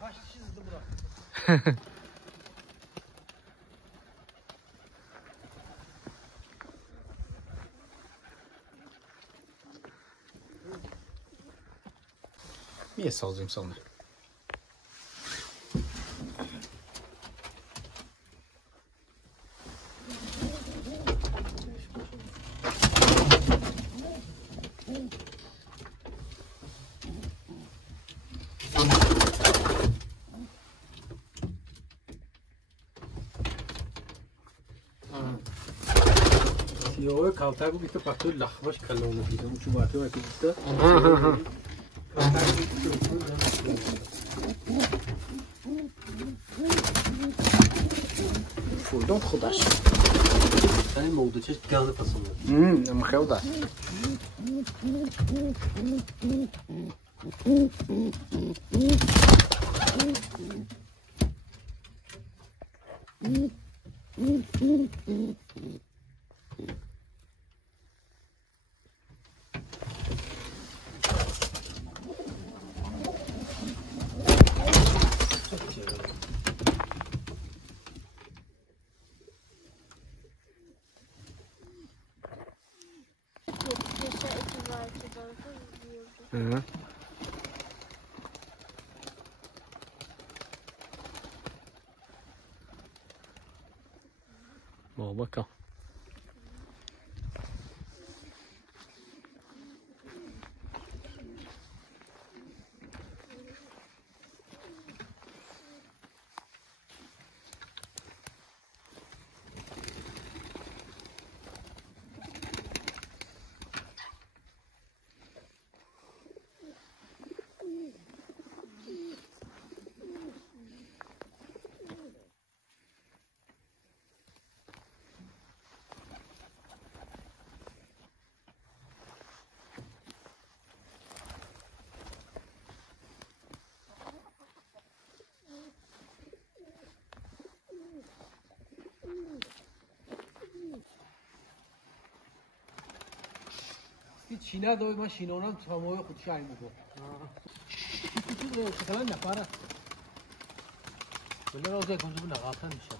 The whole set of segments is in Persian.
Kaç kişi hızlı bıraktı? یه سازیم سامه سیاه کاوتر بود که پاکتو لخباش کلام می‌کردم چون باعث می‌شد که فولاد خودش این موضوع چه گنده پسند اما خیلی دار بابا کن چینه دای من شینانم تمام خود شای میگم چیزی مثلا نفره ولی روزه کنجو نقاطن میشه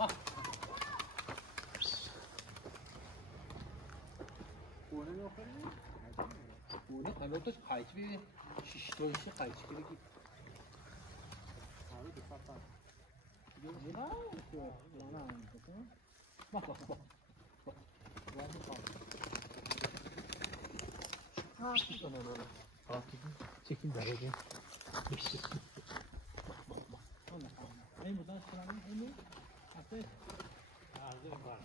خونه نخوری خونه قناتش قایچ بی شش تایشی قایچ بگی آره دو صفحه چکین داره این بودن سلامه اینو حتی عرضه بار